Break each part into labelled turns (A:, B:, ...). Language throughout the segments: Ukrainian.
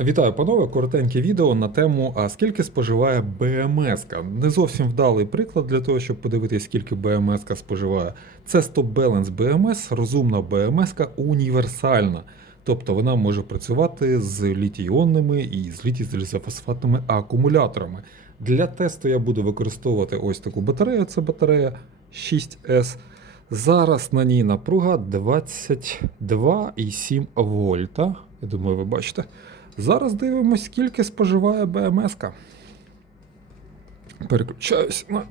A: Вітаю, панове! Коротеньке відео на тему, а скільки споживає БМС. Не зовсім вдалий приклад для того, щоб подивитися, скільки БМС споживає. Це Stop Balance BMS, розумна БМС універсальна. Тобто вона може працювати з літій-іонними і з літій-залізофосфатними акумуляторами. Для тесту я буду використовувати ось таку батарею, це батарея 6S. Зараз на ній напруга 22,7 вольта. Я думаю, ви бачите. Зараз дивимось, скільки споживає БМС. -ка. Переключаюсь на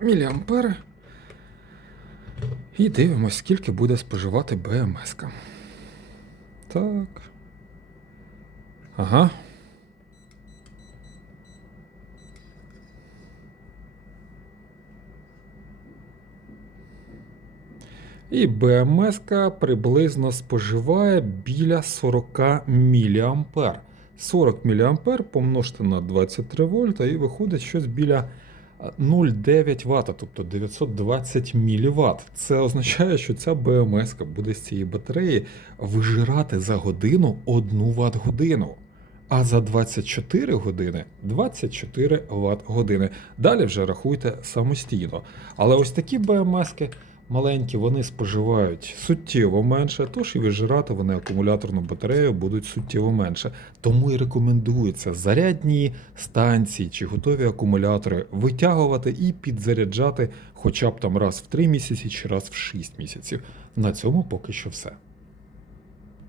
A: міліампери. І дивимось, скільки буде споживати БМС. -ка. Так. Ага. І БМС приблизно споживає біля 40 мА. 40 мА помножте на 23 вольта і виходить щось біля 0,9 Вт, тобто 920 мВт. Це означає, що ця БМС буде з цієї батареї вижирати за годину 1 Вт годину. А за 24 години 24 Вт години. Далі вже рахуйте самостійно. Але ось такі БМСки маленькі, вони споживають суттєво менше, тож і вижирати вони акумуляторну батарею будуть суттєво менше. Тому і рекомендується зарядні станції чи готові акумулятори витягувати і підзаряджати хоча б там раз в 3 місяці чи раз в 6 місяців. На цьому поки що все.